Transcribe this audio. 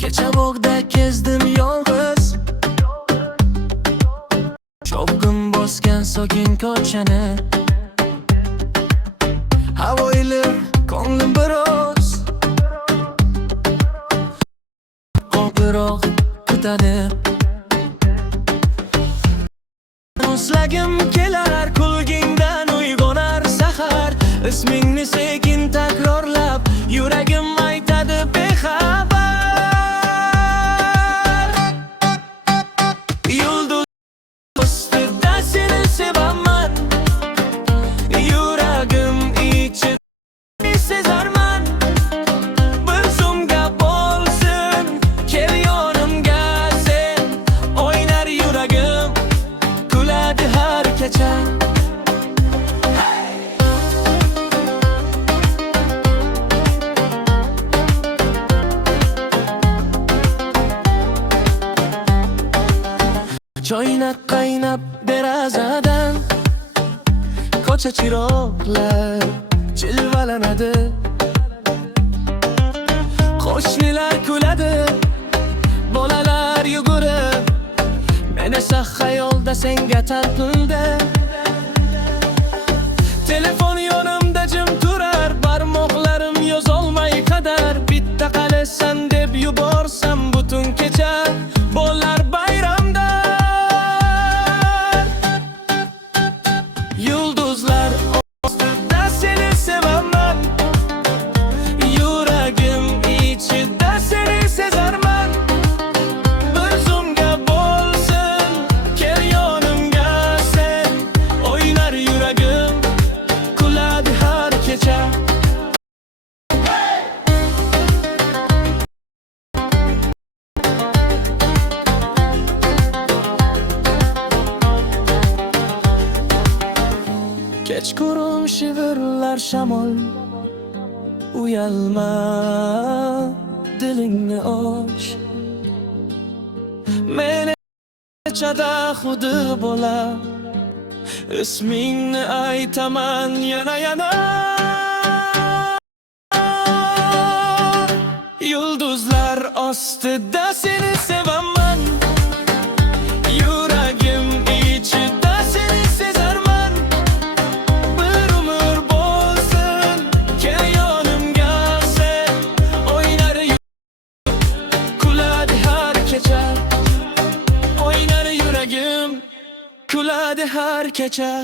Kecha bog'da kezdim yolg'iz, shovqin bosgan sokin ko'chani. Havo iliq, ko'nglim biroz qo'piroq kutadi. Muslagim kelar, kulgingdan uyg'onar sahar. Ismingni sekin takrorlab, yuragim aytadi bexabar. Yulduz ustida seni sevaman, yuragim ichida sezarman. Bir zumga bo'lsin, kel yonimga sen. O'ynar yuragim, kuladi har kecha. Choynak qaynab derazadan, ko'cha chiroqlar jilvalanadi. Qo'shnilar kuladi, bolalar yugurib, men esa xayolda senga talpinda. Telefon yonimda jim turar, barmoqlarim yozolmay qadar. Bitta qalasan deb yuborsam butun kecha bo'lar bayramda. Yulduzlar ostida seni sevaman, yuragim ichida seni sezarman. Bir zumga bo'lsin, kel yonimga sen. O'ynar yuragim, kuladi har kecha. Kechqurun shivirlar shamol, uyalma, dilingni och. Men ichada xudi bo'la, ismingni aytaman yana. Yulduzlar ostida seni sevaman, yuragim ichida seni sezarman. Bir umr bo'lsin, kel yonimga sen. O'ynar kuladi har kecha. O'ynar yuragim, kuladi har kecha.